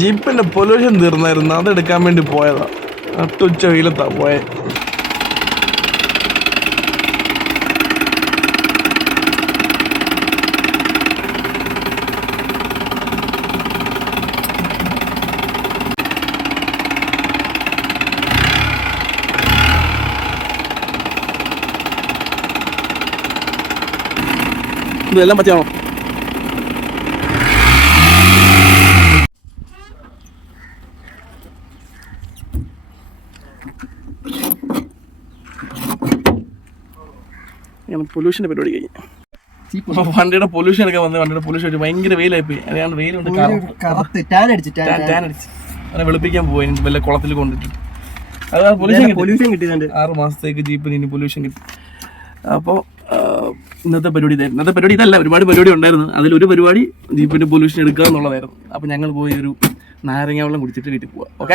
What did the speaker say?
ജീപ്പിന്റെ pollution തീർന്നായിരുന്നു, അതെടുക്കാൻ വേണ്ടി പോയതാ. നട്ടുച്ച വെയിലത്താ പോയെ. ഇതെല്ലാം പറ്റിയാണോ? പൊല്യൂഷന്റെ പരിപാടി കഴിഞ്ഞു. വണ്ടിയുടെ പൊല്യൂഷൻ ഒക്കെ വന്ന് വണ്ടിയുടെ പൊല്യൂഷൻ അടിച്ച് ഭയങ്കര വെയിലായി പോയി. അതാണ്ട് വെയിലുണ്ട്, ടാൻ അടിച്ച് അങ്ങനെ വെളുപ്പിക്കാൻ പോയി വല്ല കുളത്തിൽ കൊണ്ടിട്ട്. അത് പൊല്യൂഷൻ കിട്ടിയിട്ടുണ്ട്. 6 മാസത്തേക്ക് ജീപ്പിന് ഇനി പൊല്യൂഷൻ കിട്ടി. അപ്പോൾ ഇന്നത്തെ പരിപാടി ഇതല്ല, ഒരുപാട് പരിപാടി ഉണ്ടായിരുന്നു. അതിലൊരു പരിപാടി ജീപ്പിന്റെ പൊല്യൂഷൻ എടുക്കുക എന്നുള്ളതായിരുന്നു. അപ്പോൾ ഞങ്ങൾ പോയി ഒരു നാരങ്ങ വെള്ളം കുടിച്ചിട്ട് വീട്ടിൽ പോവാം. ഓക്കെ.